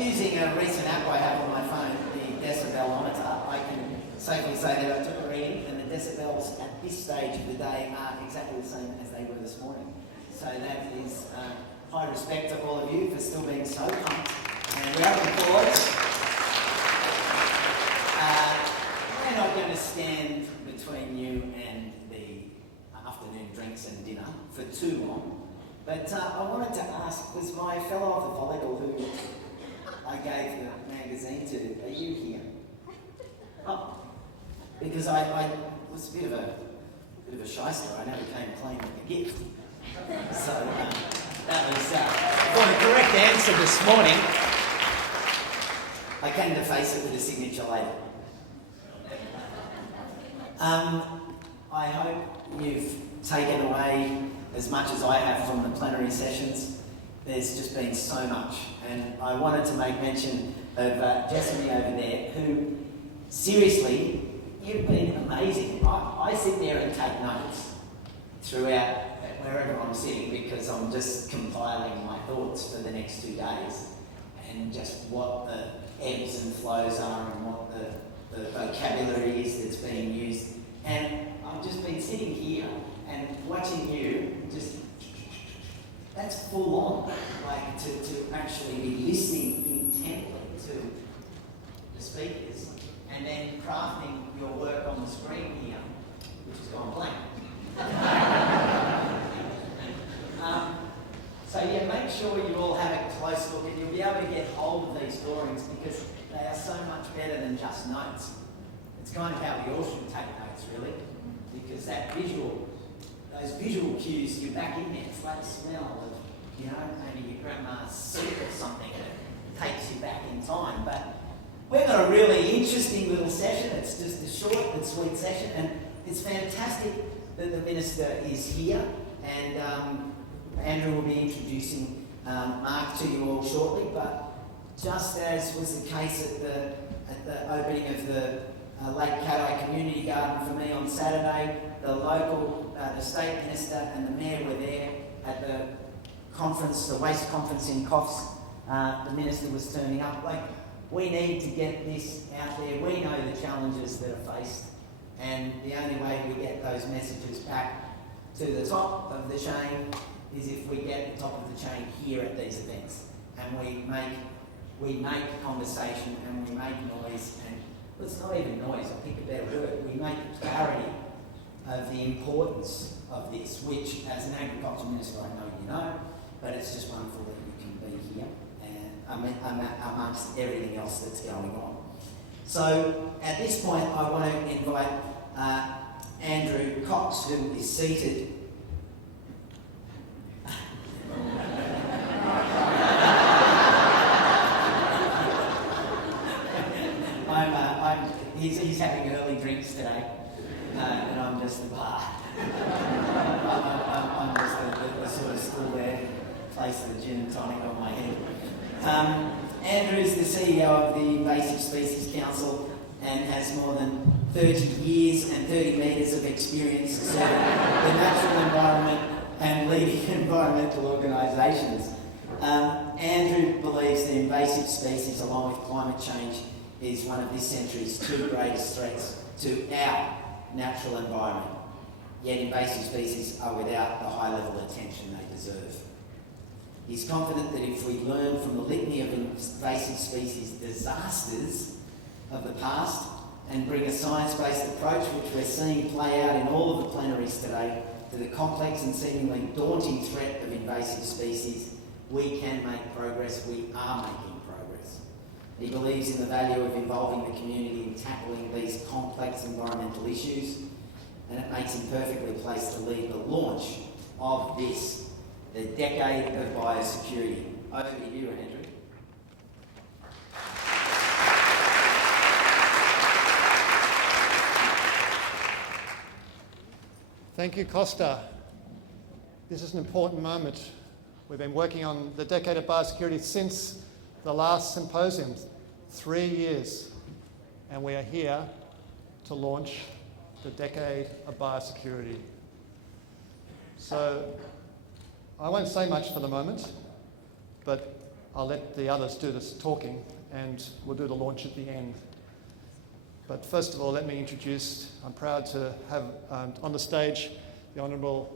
using a recent app I have on my phone, the decibelmeter, I can safely say that I took a reading and the decibels at this stage of the day are exactly the same as they were this morning. So that is high respect to all of you for still being so pumped. And round of applause. We're not going to stand between you and the afternoon drinks and dinner for too long. But I wanted to ask, was my fellow of the volleyball who I gave the magazine to, are you here? Oh, because I was a bit of a shyster. I never came clean with the gift. So that was for the correct answer this morning. I came to face it with a signature later. I hope you've taken away as much as I have from the plenary sessions. There's just been so much, and I wanted to make mention of Jessamy over there, who, seriously, you've been amazing. I sit there and take notes throughout wherever I'm sitting because I'm just compiling my thoughts for the next 2 days and just what the ebbs and flows are and what the vocabulary is that's being used. And I've just been sitting here and watching you just, that's full on, like to actually be listening intently to the speakers and then crafting your work on the screen here, which has gone blank. So yeah, make sure you all have a close look and you'll be able to get hold of these drawings because they are so much better than just notes. It's kind of how we all should take notes, really, because that those visual cues, you're back in there. It's like the smell of, maybe your grandma's soup or something that takes you back in time. But we've got a really interesting little session. It's just a short and sweet session, and it's fantastic that the Minister is here, and Andrew will be introducing Mark to you all shortly, but just as was the case at the opening of the Lake Cattai Community Garden for me on Saturday, the State Minister and the Mayor were there at the conference, the waste conference in Costa. The Minister was turning up. We need to get this out there. We know the challenges that are faced, and the only way we get those messages back to the top of the chain is if we get the top of the chain here at these events, and we make conversation and we make noise, and well, it's not even noise, I pick a better word, we make clarity of the importance of this, which as an Agriculture Minister I know you know, but it's just wonderful that you can be here and amongst everything else that's going on. So at this point I want to invite Andrew Cox, who is seated He's having early drinks today, and I'm just the bar. I'm just the sort of stool there, place the gin and tonic on my head. Andrew is the CEO of the Invasive Species Council and has more than 30 years and 30 metres of experience serving the natural environment and leading environmental organisations. Andrew believes that invasive species, along with climate change, is one of this century's 2 greatest threats to our natural environment. Yet invasive species are without the high level of attention they deserve. He's confident that if we learn from the litany of invasive species disasters of the past and bring a science-based approach, which we're seeing play out in all of the plenaries today, to the complex and seemingly daunting threat of invasive species, we can make progress. We are making progress. He believes in the value of involving the community in tackling these complex environmental issues, and it makes him perfectly placed to lead the launch of this, the Decade of Biosecurity. Over to you, Andrew. Thank you, Costa. This is an important moment. We've been working on the Decade of Biosecurity since the last symposium, 3 years, and we are here to launch the Decade of Biosecurity. So I won't say much for the moment, but I'll let the others do this talking, and we'll do the launch at the end. But first of all, let me introduce, I'm proud to have on the stage the Honourable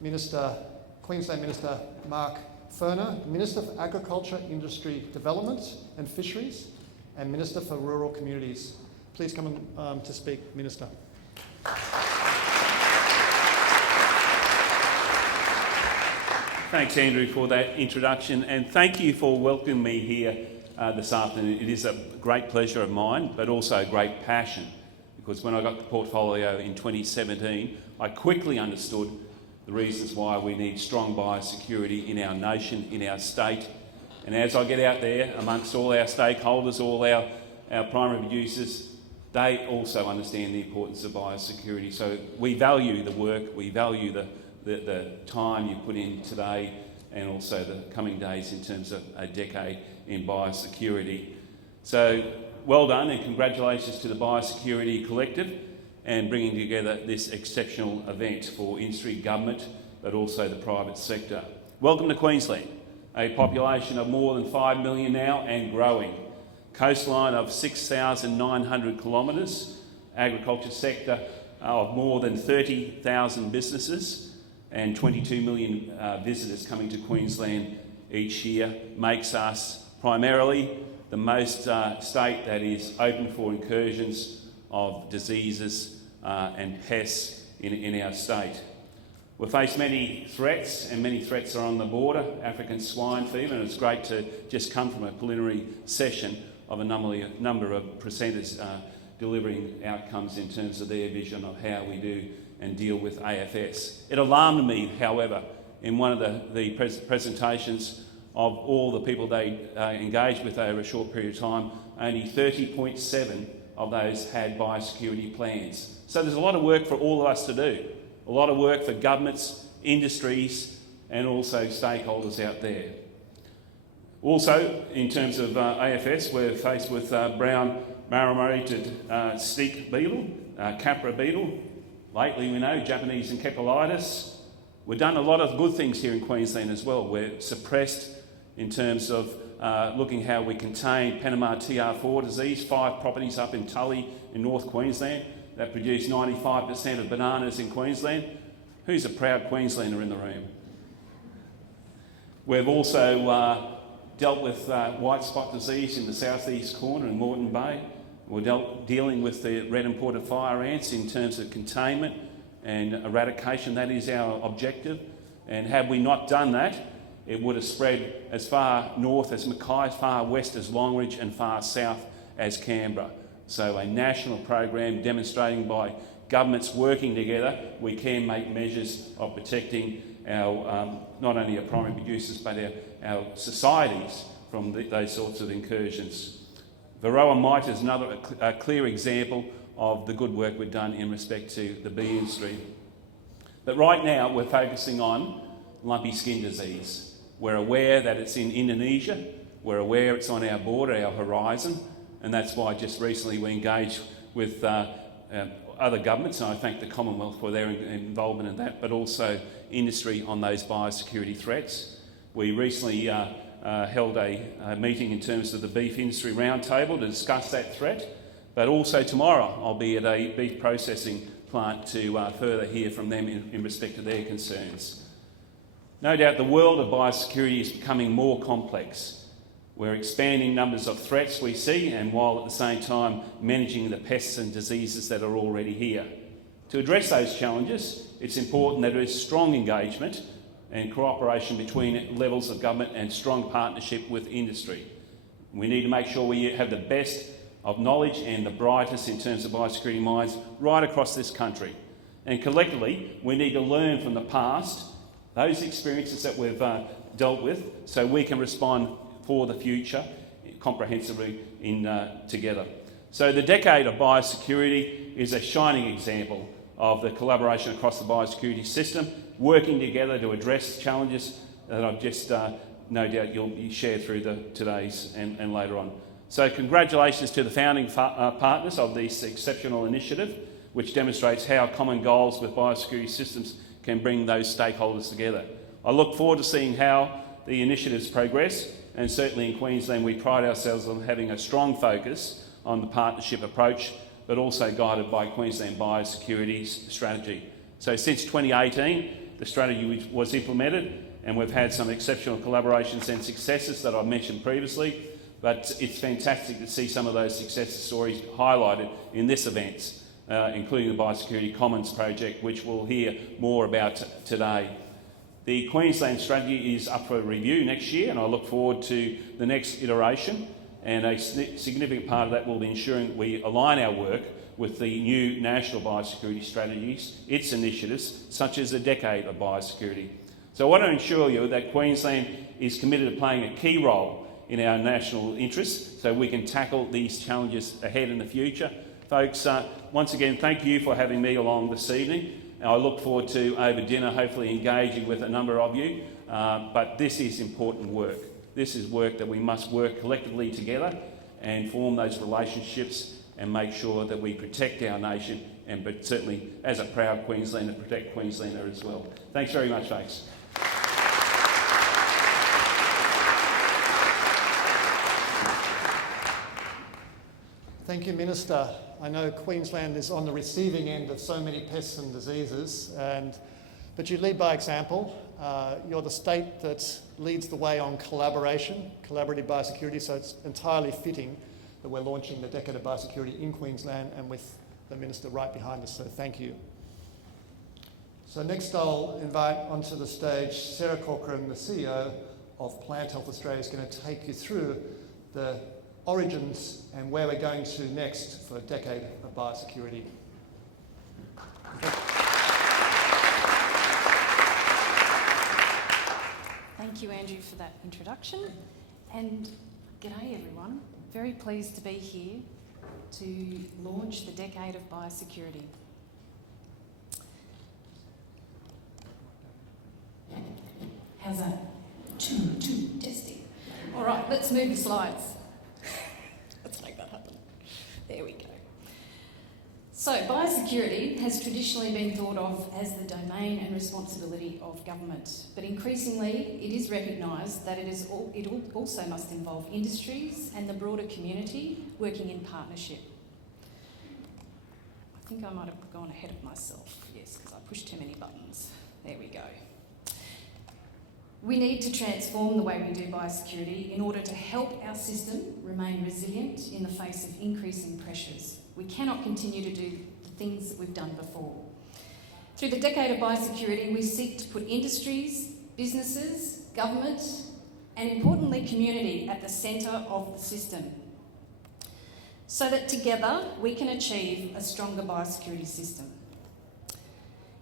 Minister, Queensland Minister Mark Furner, Minister for Agriculture, Industry Development and Fisheries, and Minister for Rural Communities. Please come to speak, Minister. Thanks, Andrew, for that introduction, and thank you for welcoming me here this afternoon. It is a great pleasure of mine, but also a great passion, because when I got the portfolio in 2017, I quickly understood the reasons why we need strong biosecurity in our nation, in our state. And as I get out there amongst all our stakeholders, all our primary producers, they also understand the importance of biosecurity. So we value the work, we value the time you put in today and also the coming days in terms of a decade in biosecurity. So well done, and congratulations to the Biosecurity Collective and bringing together this exceptional event for industry, government, but also the private sector. Welcome to Queensland, a population of more than 5 million now and growing. Coastline of 6,900 kilometres, agriculture sector of more than 30,000 businesses, and 22 million visitors coming to Queensland each year makes us primarily the most state that is open for incursions of diseases and pests in our state. We face many threats, and many threats are on the border. African swine fever, and it's great to just come from a preliminary session of a number of presenters delivering outcomes in terms of their vision of how we do and deal with AFS. It alarmed me, however, in one of the presentations of all the people they engaged with over a short period of time, only 30.7 of those had biosecurity plans. So there's a lot of work for all of us to do, a lot of work for governments, industries, and also stakeholders out there. Also, in terms of AFS, we're faced with brown marmorated stick beetle, Capra beetle. Lately, we know Japanese encephalitis. We've done a lot of good things here in Queensland as well. We're suppressed in terms of looking how we contain Panama TR4 disease. 5 properties up in Tully in North Queensland that produce 95% of bananas in Queensland. Who's a proud Queenslander in the room? We've also dealt with white spot disease in the southeast corner in Moreton Bay. We're dealing with the red imported fire ants in terms of containment and eradication. That is our objective. And had we not done that, it would have spread as far north as Mackay, as far west as Longridge, and far south as Canberra. So a national program demonstrating by governments working together, we can make measures of protecting our not only our primary producers but our societies from those sorts of incursions. Varroa mite is another clear example of the good work we've done in respect to the bee industry. But right now we're focusing on lumpy skin disease. We're aware that it's in Indonesia, we're aware it's on our border, our horizon, and that's why just recently we engaged with other governments, and I thank the Commonwealth for their involvement in that, but also industry on those biosecurity threats. We recently held a meeting in terms of the beef industry roundtable to discuss that threat, but also tomorrow I'll be at a beef processing plant to further hear from them in respect to their concerns. No doubt the world of biosecurity is becoming more complex. We're expanding numbers of threats we see, and while at the same time managing the pests and diseases that are already here. To address those challenges, it's important that there is strong engagement and cooperation between levels of government and strong partnership with industry. We need to make sure we have the best of knowledge and the brightest in terms of biosecurity minds right across this country. And collectively, we need to learn from the past, those experiences that we've dealt with, so we can respond for the future comprehensively together. So the decade of biosecurity is a shining example of the collaboration across the biosecurity system, working together to address challenges that I've just no doubt you'll share through today's and later on. So congratulations to the founding partners of this exceptional initiative, which demonstrates how common goals with biosecurity systems can bring those stakeholders together. I look forward to seeing how the initiatives progress and certainly in Queensland we pride ourselves on having a strong focus on the partnership approach, but also guided by Queensland Biosecurity Strategy. So since 2018, the strategy was implemented, and we've had some exceptional collaborations and successes that I've mentioned previously, but it's fantastic to see some of those success stories highlighted in this event, including the Biosecurity Commons project, which we'll hear more about today. The Queensland strategy is up for review next year, and I look forward to the next iteration, and a significant part of that will be ensuring we align our work with the new national biosecurity strategies, its initiatives, such as the Decade of Biosecurity. So I want to ensure you that Queensland is committed to playing a key role in our national interests so we can tackle these challenges ahead in the future. Folks, once again, thank you for having me along this evening. I look forward to, over dinner, hopefully engaging with a number of you. But this is important work. This is work that we must work collectively together and form those relationships and make sure that we protect our nation, and but certainly as a proud Queenslander, protect Queenslander as well. Thanks very much, folks. Thank you, Minister. I know Queensland is on the receiving end of so many pests and diseases, but you lead by example. You're the state that leads the way on collaboration, collaborative biosecurity, so it's entirely fitting that we're launching the Decade of Biosecurity in Queensland and with the Minister right behind us, so thank you. So next I'll invite onto the stage Sarah Corcoran, the CEO of Plant Health Australia, is going to take you through the origins and where we're going to next for a Decade of Biosecurity. Thank you, Andrew, for that introduction. And g'day, everyone. Very pleased to be here to launch the Decade of Biosecurity. How's that? Two, testing. All right, let's move the slides. Let's make that happen. There we go. So, biosecurity has traditionally been thought of as the domain and responsibility of government, but increasingly it is recognised that it also must involve industries and the broader community working in partnership. I think I might have gone ahead of myself, yes, because I pushed too many buttons. There we go. We need to transform the way we do biosecurity in order to help our system remain resilient in the face of increasing pressures. We cannot continue to do the things that we've done before. Through the Decade of Biosecurity, we seek to put industries, businesses, government, and importantly community at the centre of the system, so that together we can achieve a stronger biosecurity system.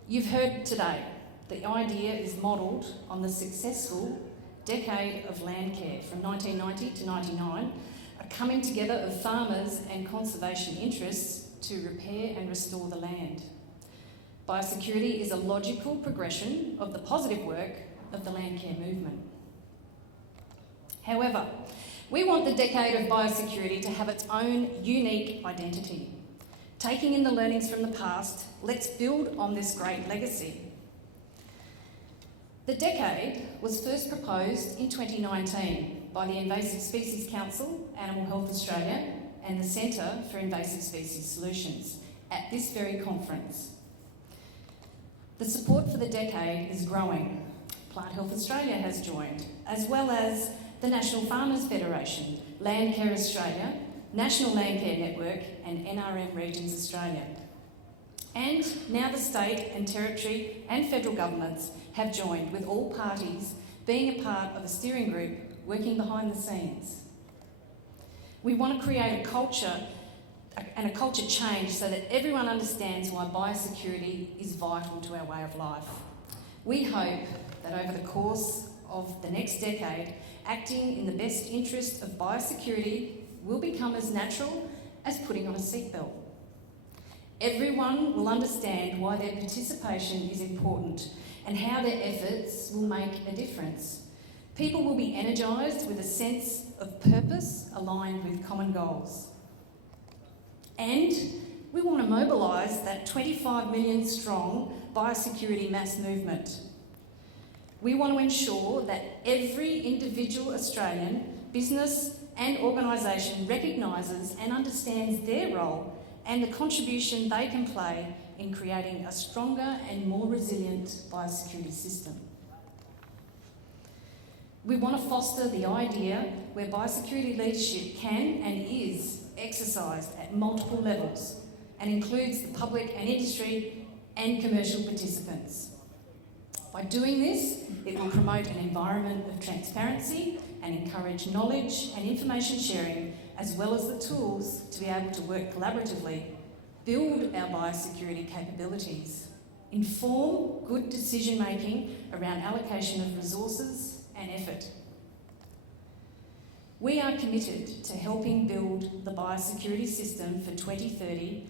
You've heard today, the idea is modelled on the successful Decade of Land Care from 1990 to 99, a coming together of farmers and conservation interests to repair and restore the land. Biosecurity is a logical progression of the positive work of the land care movement. However, we want the Decade of Biosecurity to have its own unique identity. Taking in the learnings from the past, let's build on this great legacy. The Decade was first proposed in 2019 by the Invasive Species Council, Animal Health Australia, and the Centre for Invasive Species Solutions at this very conference. The support for the Decade is growing. Plant Health Australia has joined, as well as the National Farmers Federation, Land Care Australia, National Land Care Network, and NRM Regions Australia. And now the state and territory and federal governments have joined, with all parties being a part of a steering group working behind the scenes. We want to create a culture and a culture change so that everyone understands why biosecurity is vital to our way of life. We hope that over the course of the next decade, acting in the best interest of biosecurity will become as natural as putting on a seatbelt. Everyone will understand why their participation is important and how their efforts will make a difference. People will be energised with a sense of purpose aligned with common goals. And we want to mobilise that 25 million strong biosecurity mass movement. We want to ensure that every individual Australian, business and organisation recognises and understands their role and the contribution they can play in creating a stronger and more resilient biosecurity system. We want to foster the idea where biosecurity leadership can and is exercised at multiple levels and includes the public and industry and commercial participants. By doing this, it will promote an environment of transparency and encourage knowledge and information sharing, as well as the tools to be able to work collaboratively, build our biosecurity capabilities, inform good decision making around allocation of resources and effort. We are committed to helping build the biosecurity system for 2030,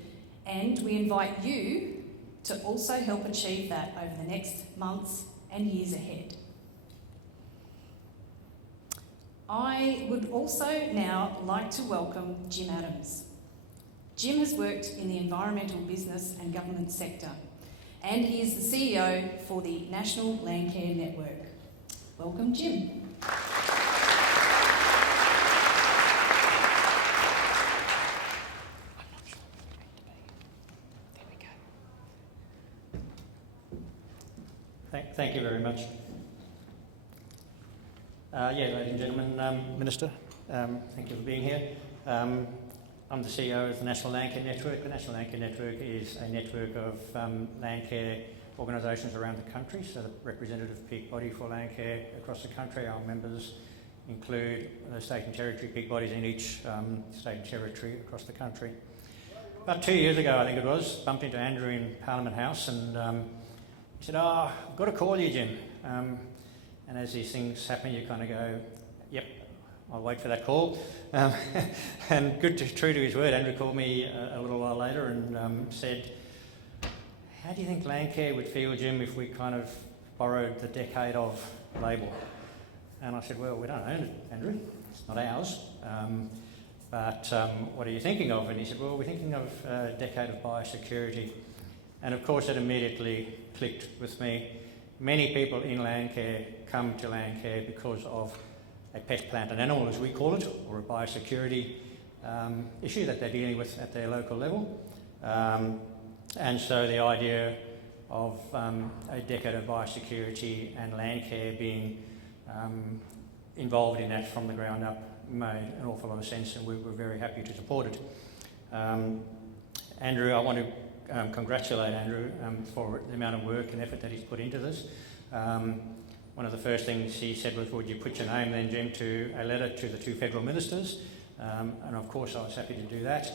and we invite you to also help achieve that over the next months and years ahead. I would also now like to welcome Jim Adams. Jim has worked in the environmental business and government sector, and he is the CEO for the National Landcare Network. Welcome, Jim. Thank you very much. Ladies and gentlemen, Minister, thank you for being here. I'm the CEO of the National Landcare Network. The National Landcare Network is a network of landcare organisations around the country, so the representative peak body for landcare across the country. Our members include the state and territory peak bodies in each state and territory across the country. About 2 years ago, I think it was, bumped into Andrew in Parliament House and he said, I've got to call you, Jim. And as these things happen, you kind of go, yep, I'll wait for that call. And true to his word, Andrew called me a little while later and said, how do you think Landcare would feel, Jim, if we kind of borrowed the decade of label? And I said, well, we don't own it, Andrew. It's not ours. But what are you thinking of? And he said, well, we're thinking of a decade of biosecurity. And of course, it immediately clicked with me. Many people in Landcare come to Landcare because of a pest, plant and animal, as we call it, or a biosecurity issue that they're dealing with at their local level. And so the idea of a decade of biosecurity and Landcare being involved in that from the ground up made an awful lot of sense, and we were very happy to support it. Andrew, I want to congratulate Andrew for the amount of work and effort that he's put into this. One of the first things he said was, would you put your name then, Jim, to a letter to the 2 federal ministers? And of course I was happy to do that.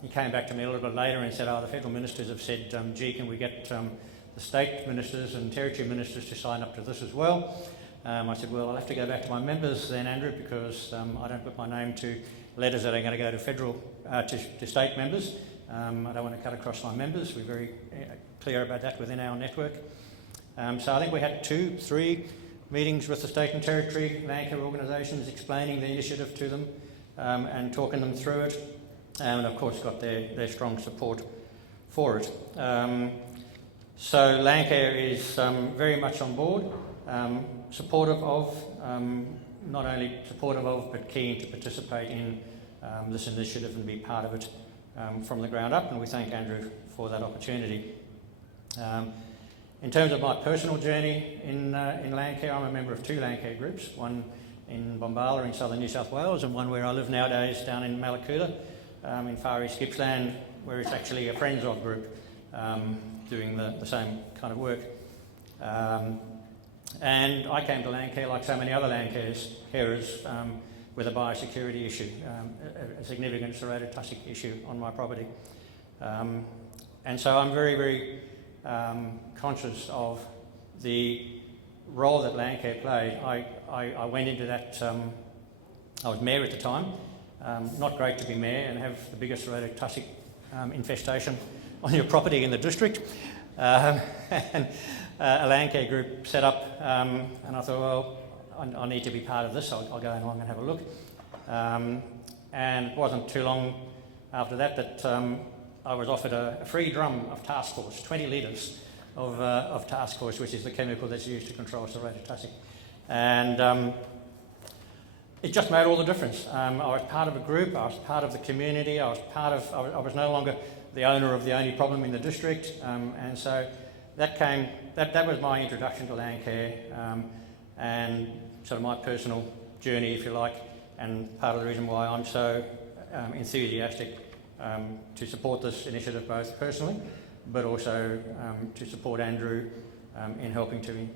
He came back to me a little bit later and said, the federal ministers have said, gee, can we get the state ministers and territory ministers to sign up to this as well? I said, well, I'll have to go back to my members then, Andrew, because I don't put my name to letters that are going to go to federal, to state members. I don't want to cut across my members. We're very clear about that within our network. So I think we had 2-3 meetings with the state and territory landcare organisations explaining the initiative to them and talking them through it, and of course got their strong support for it. So Landcare is very much on board, supportive of, not only supportive of, but keen to participate in this initiative and be part of it from the ground up, and we thank Andrew for that opportunity. In terms of my personal journey in Landcare, I'm a member of 2 Landcare groups, one in Bombala in southern New South Wales and one where I live nowadays down in Malakula in Far East Gippsland, where it's actually a Friends of group doing the same kind of work. And I came to Landcare like so many other Landcares with a biosecurity issue, a significant serrated tussock issue on my property. And so I'm very, very conscious of the role that Landcare played. I went into that, I was mayor at the time, not great to be mayor and have the biggest serrated tussock infestation on your property in the district. And a Landcare group set up, and I thought, well, I need to be part of this, I'll go along and have a look. And it wasn't too long after that I was offered a free drum of task force, 20 litres, of task force, which is the chemical that's used to control serrated trusting. And it just made all the difference. I was part of a group, I was part of the community, I was no longer the owner of the only problem in the district, and so that was my introduction to land care, and sort of my personal journey, if you like, and part of the reason why I'm so enthusiastic to support this initiative, both personally, but also to support Andrew in helping to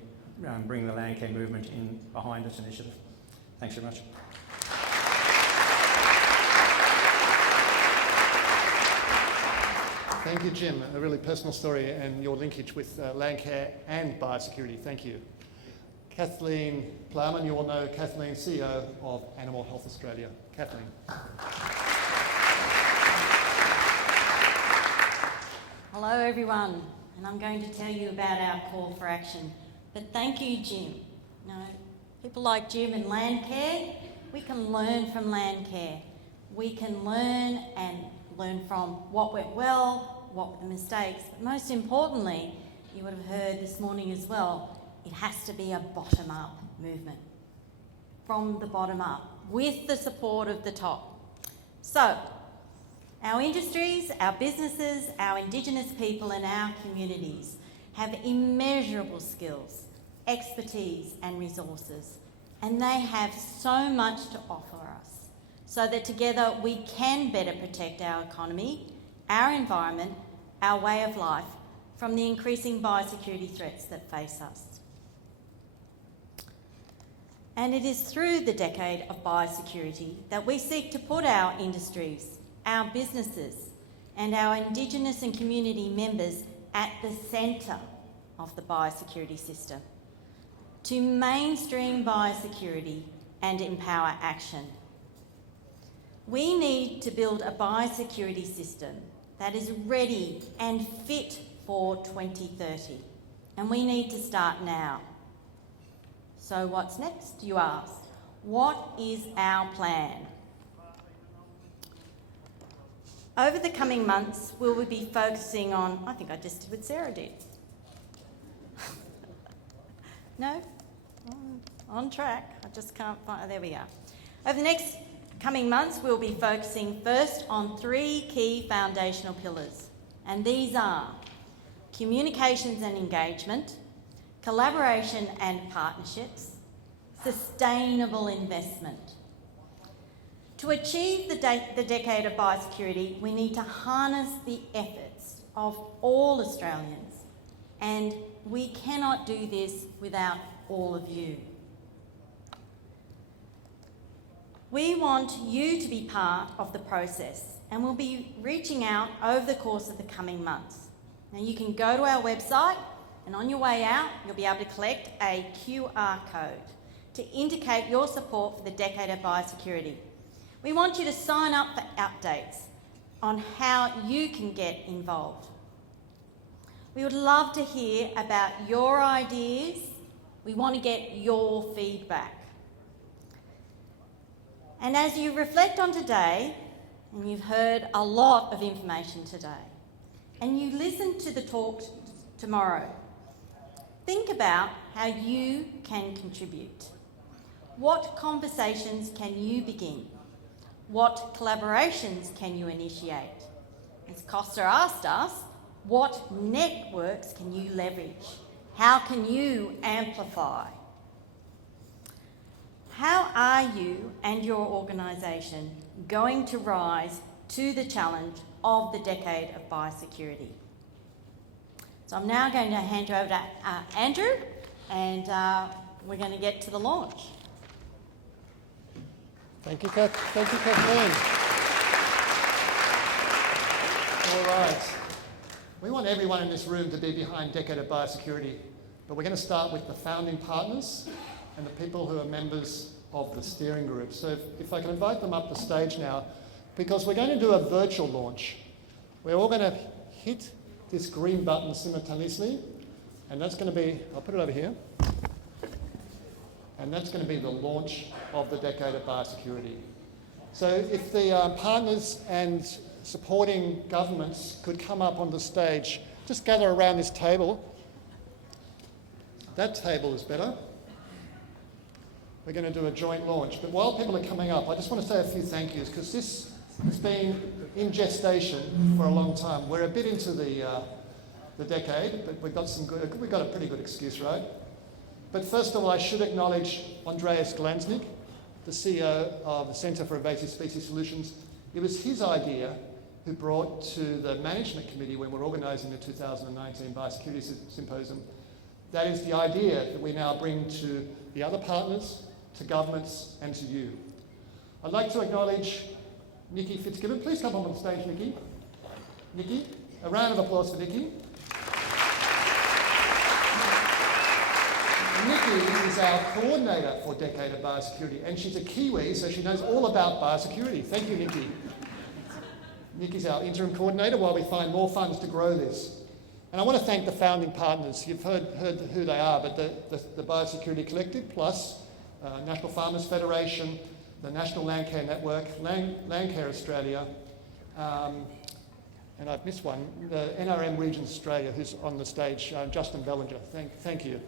bring the land care movement in behind this initiative. Thanks very much. Thank you, Jim. A really personal story and your linkage with land care and biosecurity. Thank you. Kathleen Plowman, you all know Kathleen, CEO of Animal Health Australia. Kathleen. Hello everyone, and I'm going to tell you about our call for action. But thank you, Jim. You know, people like Jim in land care, we can learn from land care. We can learn from what went well, what were the mistakes, but most importantly, you would have heard this morning as well, it has to be a bottom-up movement. From the bottom up, with the support of the top. So, our industries, our businesses, our Indigenous people and our communities have immeasurable skills, expertise and resources, and they have so much to offer us, so that together we can better protect our economy, our environment, our way of life from the increasing biosecurity threats that face us. And it is through the decade of biosecurity that we seek to put our industries, our businesses and our Indigenous and community members at the centre of the biosecurity system, to mainstream biosecurity and empower action. We need to build a biosecurity system that is ready and fit for 2030, and we need to start now. So what's next, you ask? What is our plan? Over the coming months, we will be focusing on, I think I just did what Sarah did. No? On track. I just can't find, there we are. Over the next coming months, we'll be focusing first on 3 key foundational pillars. And these are communications and engagement, collaboration and partnerships, sustainable investment. To achieve the decade of biosecurity, we need to harness the efforts of all Australians, and we cannot do this without all of you. We want you to be part of the process, and we'll be reaching out over the course of the coming months. Now you can go to our website, and on your way out, you'll be able to collect a QR code to indicate your support for the decade of biosecurity. We want you to sign up for updates on how you can get involved. We would love to hear about your ideas. We want to get your feedback. And as you reflect on today, and you've heard a lot of information today, and you listen to the talk tomorrow, think about how you can contribute. What conversations can you begin? What collaborations can you initiate? As Costa asked us, what networks can you leverage? How can you amplify? How are you and your organisation going to rise to the challenge of the decade of biosecurity? So I'm now going to hand you over to Andrew, and we're going to get to the launch. Thank you, Kathleen. All right. We want everyone in this room to be behind Decade of Biosecurity, but we're going to start with the founding partners and the people who are members of the steering group. So if I can invite them up the stage now, because we're going to do a virtual launch. We're all going to hit this green button simultaneously, and that's going to be, I'll put it over here, and that's going to be the launch of the Decade of Biosecurity. So if the partners and supporting governments could come up on the stage, just gather around this table, That table is better. We're going to do a joint launch. But while people are coming up, I just want to say a few thank yous, because this has been in gestation for a long time. We're a bit into the decade, but we've got a pretty good excuse, right? But first of all, I should acknowledge Andreas Glanznig, the CEO of the Centre for Invasive Species Solutions. It was his idea who brought to the management committee when we're organising the 2019 Biosecurity Symposium. That is the idea that we now bring to the other partners, to governments, and to you. I'd like to acknowledge Nikki Fitzgibbon. Please come up on stage, Nikki. Nikki, a round of applause for Nikki. Nikki is our coordinator for Decade of Biosecurity, and she's a Kiwi, so she knows all about biosecurity. Thank you, Nikki. Nikki's our interim coordinator while we find more funds to grow this. And I want to thank the founding partners. You've heard who they are, but the Biosecurity Collective, plus National Farmers Federation, the National Landcare Network, Landcare Australia, and I've missed one, the NRM Regions Australia, who's on the stage, Justin Bellinger. Thank you.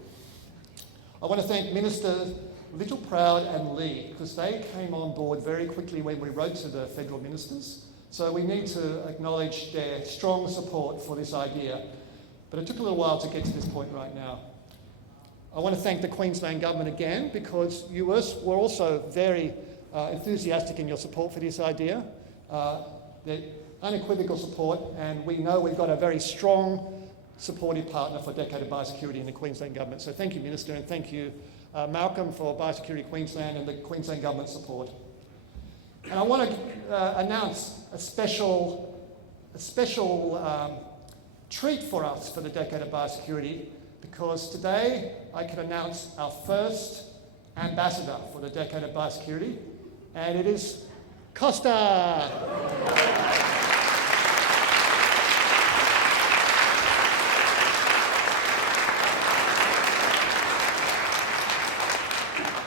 I want to thank Ministers Littleproud and Lee, because they came on board very quickly when we wrote to the federal ministers. So we need to acknowledge their strong support for this idea. But it took a little while to get to this point right now. I want to thank the Queensland Government again, because you were also very enthusiastic in your support for this idea. The unequivocal support, and we know we've got a very strong supportive partner for Decade of Biosecurity in the Queensland Government. So thank you, Minister, and thank you, Malcolm, for Biosecurity Queensland and the Queensland Government support. And I want to announce a special treat for us for the Decade of Biosecurity, because today I can announce our first ambassador for the Decade of Biosecurity, and it is Costa.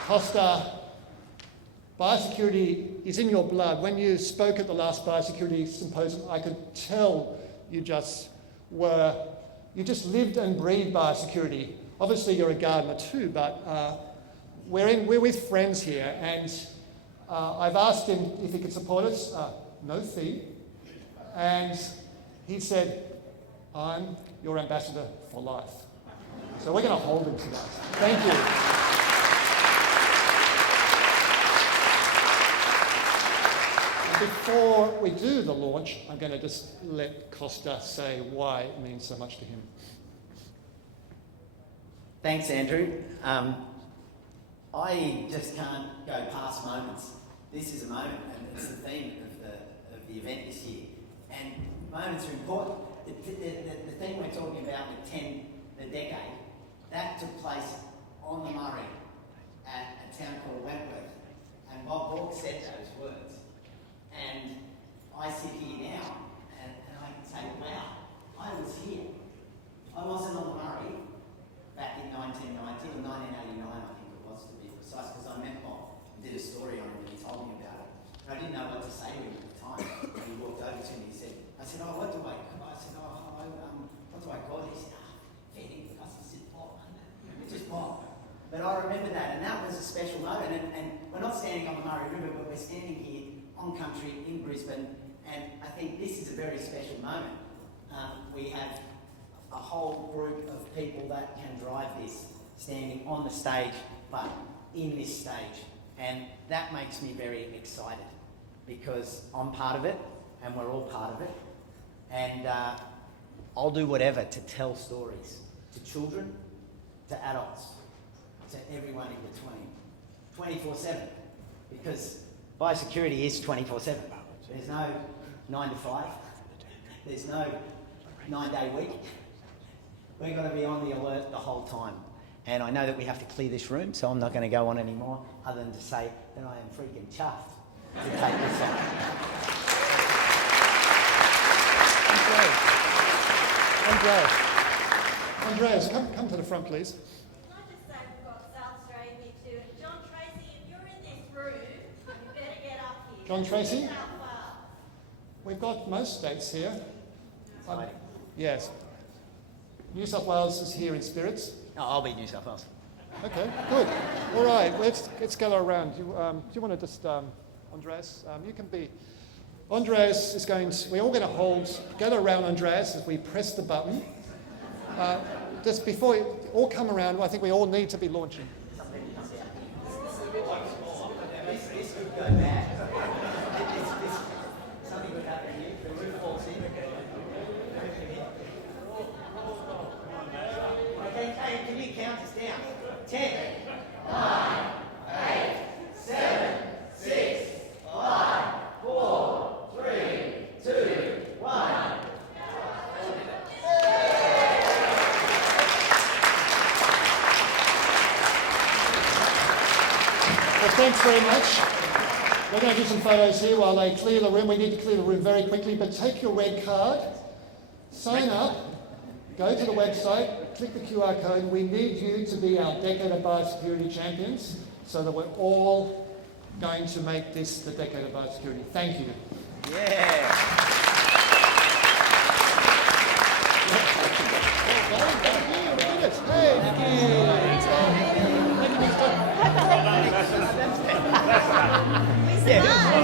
Costa, biosecurity is in your blood. When you spoke at the last Biosecurity Symposium, I could tell you just lived and breathed biosecurity. Obviously, you're a gardener too, but we're with friends here, and I've asked him if he could support us, no fee, and he said, I'm your ambassador for life. So we're going to hold him to that. Thank you. Before we do the launch, I'm going to just let Costa say why it means so much to him. Thanks, Andrew. I just can't go past moments. This is a moment, and it's the theme of the event this year. And moments are important. The thing we're talking about with the decade, that took place on the Murray at a town called Wentworth. And Bob Hawke said those words. And I sit here now, and I can say, wow, I was here. I wasn't on the Murray back in 1990 or 1989, I think it was, to be precise, because I met Bob and did a story on him and he told me about it. And I didn't know what to say to him at the time. And he walked over to me and he said, I said, oh, what do I call? I said, oh, what do I call it? He said, fair dinkum. I said, Bob, just Bob. But I remember that, and that was a special moment. And we're not standing on the Murray River, but we're standing here on country in Brisbane, and I think this is a very special moment. We have a whole group of people that can drive this, standing on the stage, but in this stage. And that makes me very excited, because I'm part of it, and we're all part of it. And I'll do whatever to tell stories to children, to adults, to everyone in between, 24/7, because biosecurity is 24/7. There's no 9 to 5. There's no 9-day week. We've got to be on the alert the whole time. And I know that we have to clear this room, so I'm not going to go on anymore, other than to say that I am freaking chuffed to take this on. Andreas, come to the front, please. John Tracy? We've got most states here. Yes. New South Wales is here in spirits. Oh, I'll be New South Wales. Okay, good. All right, let's gather around. Do you want to just, Andreas, you can be. Andreas is going to, we're all going to gather around Andreas as we press the button. Just before you all come around, I think we all need to be launching. This could go bad. Something could happen here. The roof falls in. Okay, hey, can you count us down? 10, 9, 8, 7, 6, 5, 4, 3, 2, 1. Well, thanks very much. We're going to do some photos here while they clear the room. We need to clear the room very quickly, but take your red card, sign up, go to the website, click the QR code. We need you to be our Decade of Biosecurity champions so that we're all going to make this the Decade of Biosecurity. Thank you. Yeah. Hey, Nikki. Yeah.